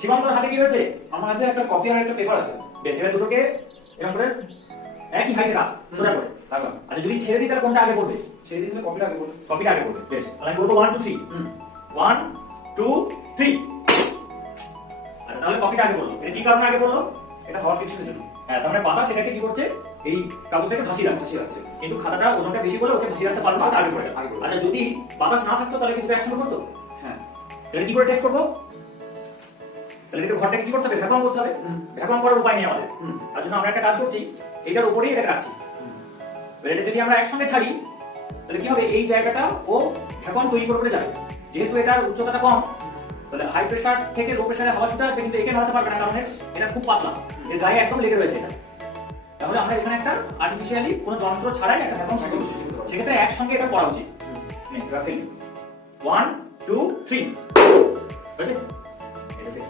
সীমান্তর হাতে কি রয়েছে? আমার হাতে একটা কপি আর একটা পেপার আছে। বেশ, এবার দুটোকে এরকম করে একই হাইটে রাখ, সোজা করে। রাখলাম। আচ্ছা, যদি ছেড়ে দিই তাহলে কোনটা আগে পড়বে? ছেড়ে দিয়েছিলে কপিটা আগে বলুন। কপিটা আগে পড়বে। বেশ, তাহলে আমি বলবো 1 2 3। 1 2 3। আচ্ছা, তাহলে কপিটা আগে বললো। এটা কি কারণে আগে বললো? এটা হওয়ার ফিকশনের জন্য। হ্যাঁ, তার মানে পাতা সেটাকে কি করছে? এই কাগজটাকে ভাসিয়ে রাখছে। কিন্তু খাতাটা ওজনটা বেশি বলে ওকে ভাসিয়ে রাখতে পারলো না, আগে পড়ে গেল। আচ্ছা, যদি বাতাস না থাকতো তাহলে কিন্তু একসঙ্গে পড়তো। হ্যাঁ। তাহলে কি করে টেস্ট করবো? তাহলে কিন্তু ঘরটাকে কি করতে হবে? ভ্যাকুয়াম করতে হবে। ভ্যাকুয়াম করার উপায় নেই আমাদের। তার জন্য আমরা একটা কাজ করছি, এটার উপরেই এটাকে রাখছি। এটা যদি আমরা একসঙ্গে ছাড়ি তাহলে কি হবে? এই জায়গাটা ও ভ্যাকুয়াম তৈরি করে যাবে। যেহেতু এটার উচ্চতাটা কম, তাহলে হাই প্রেসার থেকে লো প্রেসারে হাওয়া ছুটে আসবে, কিন্তু একে নাড়াতে পারবে না, কারণ এটা খুব পাতলা, এর গায়ে একদম লেগে রয়েছে এটা। তাহলে আমরা এখানে একটা আর্টিফিশিয়ালি কোনো যন্ত্র ছাড়াই একটা ভ্যাকুয়াম সিস্টেম করছি। সেক্ষেত্রে একসঙ্গে এটা পড়া উচিত। 1 2 3 হয়েছে?